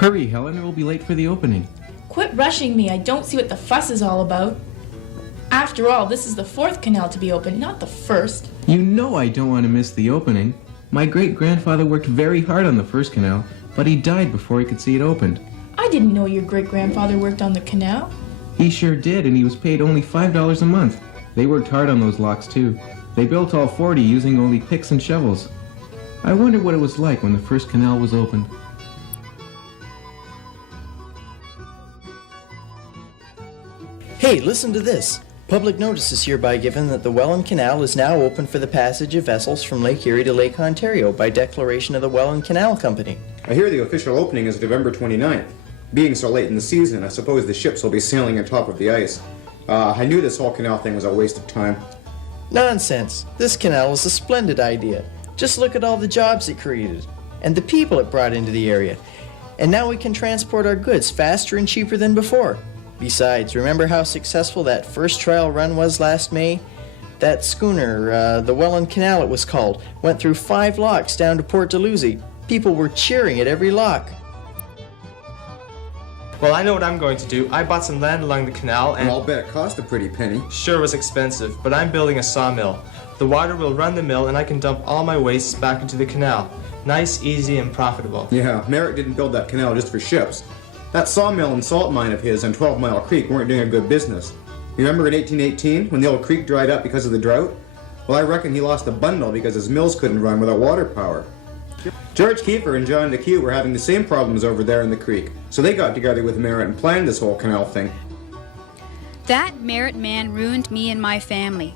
Hurry, Helen, or we'll be late for the opening. Quit rushing me. I don't see what the fuss is all about. After all, this is the 4th canal to be opened, not the 1st. You know I don't want to miss the opening. My great-grandfather worked very hard on the first canal, but he died before he could see it opened. I didn't know your great-grandfather worked on the canal. He sure did, and he was paid only $5 a month. They worked hard on those locks, too. They built all 40 using only picks and shovels. I wonder what it was like when the first canal was opened. Hey, listen to this. Public notice is hereby given that the Welland Canal is now open for the passage of vessels from Lake Erie to Lake Ontario by declaration of the Welland Canal Company. I hear the official opening is November 29th. Being so late in the season, I suppose the ships will be sailing on top of the ice. I knew this whole canal thing was a waste of time. Nonsense. This canal is a splendid idea. Just look at all the jobs it created, and the people it brought into the area. And now we can transport our goods faster and cheaper than before. Besides, remember how successful that first trial run was last May? That schooner, the Welland Canal it was called, went through 5 locks down to Port Dalhousie. People were cheering at every lock. Well, I know what I'm going to do. I bought some land along the canal and... I'll bet it cost a pretty penny. Sure, it was expensive, but I'm building a sawmill. The water will run the mill and I can dump all my wastes back into the canal. Nice, easy, and profitable. Yeah, Merritt didn't build that canal just for ships. That sawmill and salt mine of his on 12 Mile Creek weren't doing a good business. You remember in 1818 when the old creek dried up because of the drought? Well, I reckon he lost a bundle because his mills couldn't run without water power. George Kiefer and John DeCue were having the same problems over there in the creek, so they got together with Merritt and planned this whole canal thing. That Merritt man ruined me and my family.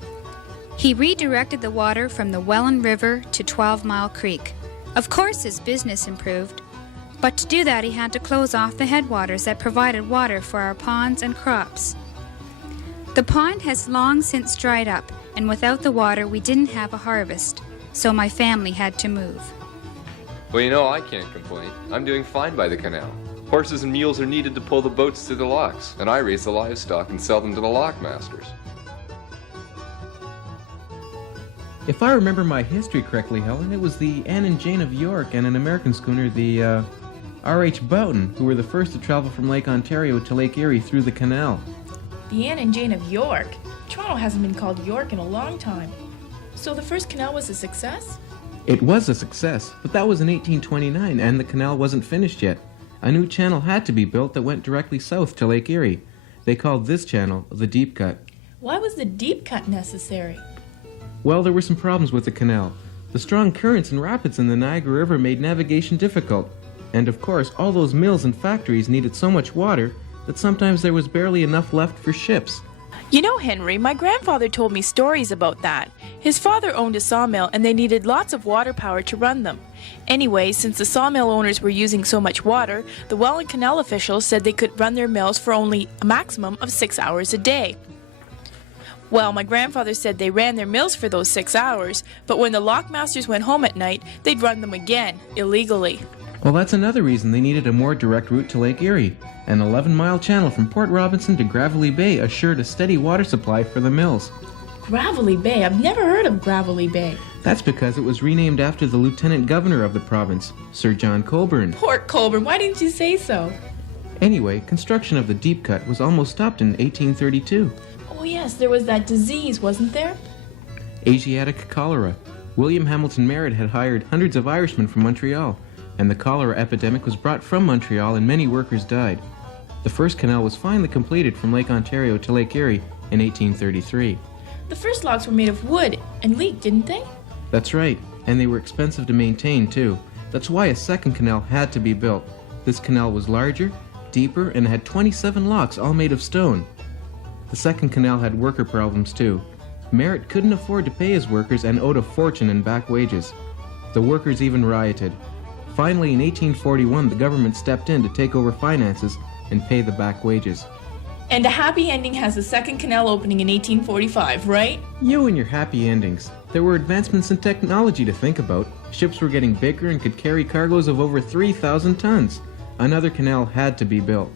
He redirected the water from the Welland River to 12 Mile Creek. Of course his business improved, but to do that he had to close off the headwaters that provided water for our ponds and crops. The pond has long since dried up, and without the water we didn't have a harvest, so my family had to move. Well, you know, I can't complain. I'm doing fine by the canal. Horses and mules are needed to pull the boats to the locks, and I raise the livestock and sell them to the lockmasters. If I remember my history correctly, Helen, it was the Anne and Jane of York and an American schooner, the R.H. Boughton, who were the first to travel from Lake Ontario to Lake Erie through the canal. The Anne and Jane of York? Toronto hasn't been called York in a long time. So the first canal was a success? It was a success, but that was in 1829, and the canal wasn't finished yet. A new channel had to be built that went directly south to Lake Erie. They called this channel the Deep Cut. Why was the deep cut necessary? Well, there were some problems with the canal. The strong currents and rapids in the Niagara River made navigation difficult. And of course, all those mills and factories needed so much water that sometimes there was barely enough left for ships. You know, Henry, my grandfather told me stories about that. His father owned a sawmill and they needed lots of water power to run them. Anyway, since the sawmill owners were using so much water, the Welland Canal officials said they could run their mills for only a maximum of 6 hours a day. Well, my grandfather said they ran their mills for those 6 hours, but when the lockmasters went home at night, they'd run them again, illegally. Well, that's another reason they needed a more direct route to Lake Erie. An 11-mile channel from Port Robinson to Gravelly Bay assured a steady water supply for the mills. Gravelly Bay? I've never heard of Gravelly Bay. That's because it was renamed after the lieutenant governor of the province, Sir John Colborne. Port Colborne, why didn't you say so? Anyway, construction of the Deep Cut was almost stopped in 1832. Oh yes, there was that disease, wasn't there? Asiatic cholera. William Hamilton Merritt had hired hundreds of Irishmen from Montreal, and the cholera epidemic was brought from Montreal and many workers died. The first canal was finally completed from Lake Ontario to Lake Erie in 1833. The first logs were made of wood and leaked, didn't they? That's right, and they were expensive to maintain too. That's why a second canal had to be built. This canal was larger, deeper, and had 27 locks all made of stone. The second canal had worker problems too. Merritt couldn't afford to pay his workers and owed a fortune in back wages. The workers even rioted. Finally, in 1841, the government stepped in to take over finances and pay the back wages. And a happy ending has the second canal opening in 1845, right? You and your happy endings. There were advancements in technology to think about. Ships were getting bigger and could carry cargoes of over 3,000 tons. Another canal had to be built.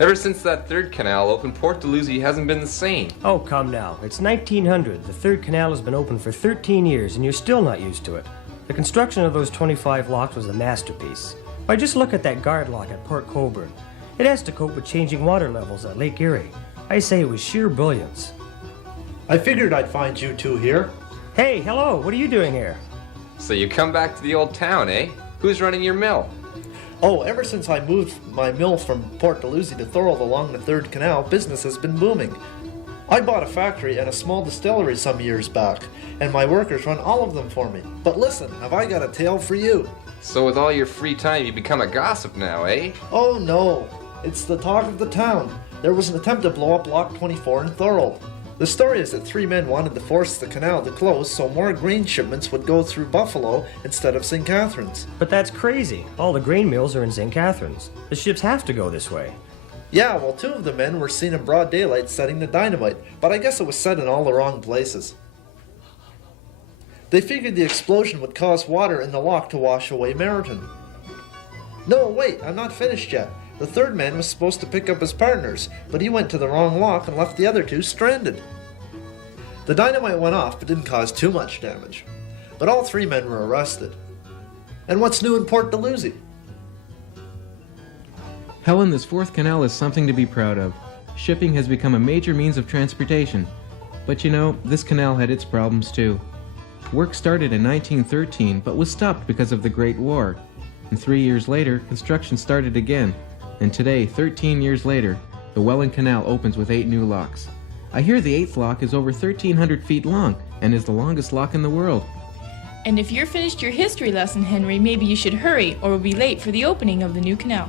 Ever since that third canal opened, Port Dalhousie hasn't been the same. Oh, come now. It's 1900. The third canal has been open for 13 years, and you're still not used to it. The construction of those 25 locks was a masterpiece. Why, just look at that guard lock at Port Colborne. It has to cope with changing water levels at Lake Erie. I say it was sheer brilliance. I figured I'd find you two here. Hey, hello, what are you doing here? So you come back to the old town, eh? Who's running your mill? Oh, ever since I moved my mill from Port Dalhousie to Thorold along the 3rd Canal, business has been booming. I bought a factory and a small distillery some years back, and my workers run all of them for me. But listen, have I got a tale for you? So with all your free time, you become a gossip now, eh? Oh no, it's the talk of the town. There was an attempt to blow up Lock 24 in Thorold. The story is that 3 men wanted to force the canal to close so more grain shipments would go through Buffalo instead of St. Catharines. But that's crazy. All the grain mills are in St. Catharines. The ships have to go this way. Yeah, well, 2 of the men were seen in broad daylight setting the dynamite, but I guess it was set in all the wrong places. They figured the explosion would cause water in the lock to wash away Merritt. No, wait, I'm not finished yet. The 3rd man was supposed to pick up his partners, but he went to the wrong lock and left the other 2 stranded. The dynamite went off, but didn't cause too much damage. But all 3 men were arrested. And what's new in Port Dalhousie? Helen, this 4th canal is something to be proud of. Shipping has become a major means of transportation. But you know, this canal had its problems too. Work started in 1913, but was stopped because of the Great War. And 3 years later, construction started again. And today, 13 years later, the Welland Canal opens with 8 new locks. I hear the 8th lock is over 1,300 feet long and is the longest lock in the world. And if you're finished your history lesson, Henry, maybe you should hurry or we'll be late for the opening of the new canal.